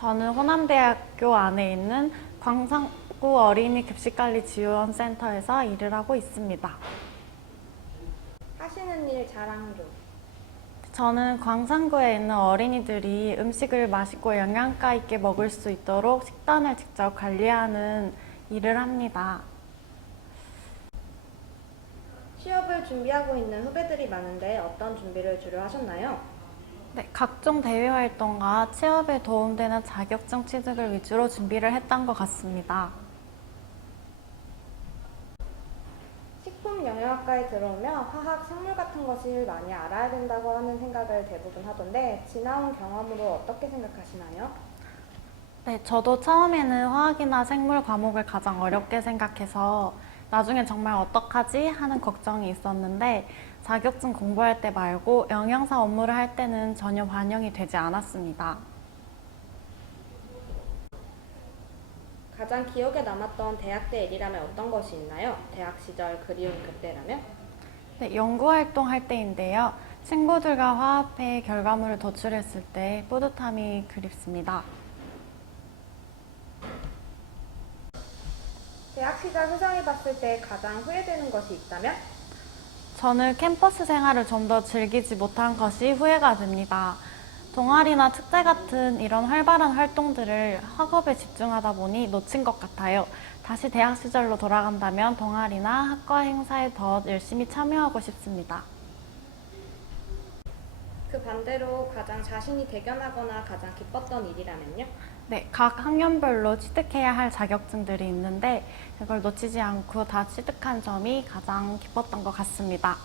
학교 안에 있는 광산구 어린이 급식관리 지원센터에서 일을 하고 있습니다. 하시는 일 자랑 좀. 저는 광산구에 있는 어린이들이 음식을 맛있고 영양가 있게 먹을 수 있도록 식단을 직접 관리하는 일을 합니다. 취업을 준비하고 있는 후배들이 많은데 어떤 준비를 주로 하셨나요? 네, 각종 대외 활동과 취업에 도움되는 자격증 취득을 위주로 준비를 했던 것 같습니다. 식품 영양학과에 들어오면 화학, 생물 같은 것을 많이 알아야 된다고 하는 생각을 대부분 하던데 지나온 경험으로 어떻게 생각하시나요? 네, 저도 처음에는 화학이나 생물 과목을 가장 어렵게 생각해서 나중에 정말 어떡하지 하는 걱정이 있었는데 자격증 공부할 때 말고 영양사 업무를 할 때는 전혀 반영이 되지 않았습니다. 가장 기억에 남았던 대학 때 일이라면 어떤 것이 있나요? 대학 시절 그리운 그때라면? 네, 연구활동 할 때인데요. 친구들과 화합회 결과물을 도출했을 때 뿌듯함이 그립습니다. 대학 시절 회상해 봤을 때 가장 후회되는 것이 있다면? 저는 캠퍼스 생활을 좀 더 즐기지 못한 것이 후회가 됩니다. 동아리나 축제 같은 이런 활발한 활동들을 학업에 집중하다 보니 놓친 것 같아요. 다시 대학 시절로 돌아간다면 동아리나 학과 행사에 더 열심히 참여하고 싶습니다. 그 반대로 가장 자신이 대견하거나 가장 기뻤던 일이라면요? 네, 각 학년별로 취득해야 할 자격증들이 있는데 그걸 놓치지 않고 다 취득한 점이 가장 기뻤던 것 같습니다.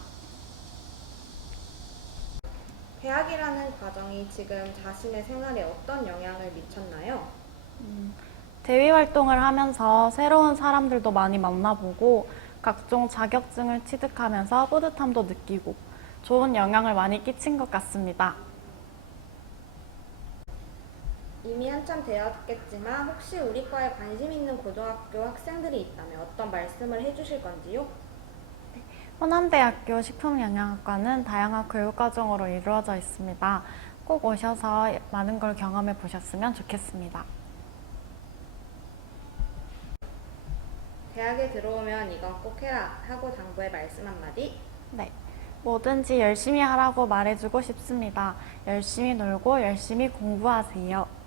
대학이라는 과정이 지금 자신의 생활에 어떤 영향을 미쳤나요? 대외 활동을 하면서 새로운 사람들도 많이 만나보고 각종 자격증을 취득하면서 뿌듯함도 느끼고 좋은 영향을 많이 끼친 것 같습니다. 이미 한참 되었겠지만 혹시 우리 과에 관심 있는 고등학교 학생들이 있다면 어떤 말씀을 해주실 건지요? 호남대학교 식품영양학과는 다양한 교육과정으로 이루어져 있습니다. 꼭 오셔서 많은 걸 경험해 보셨으면 좋겠습니다. 대학에 들어오면 이건 꼭 해라 하고 당부의 말씀 한마디 네. 뭐든지 열심히 하라고 말해주고 싶습니다. 열심히 놀고 열심히 공부하세요.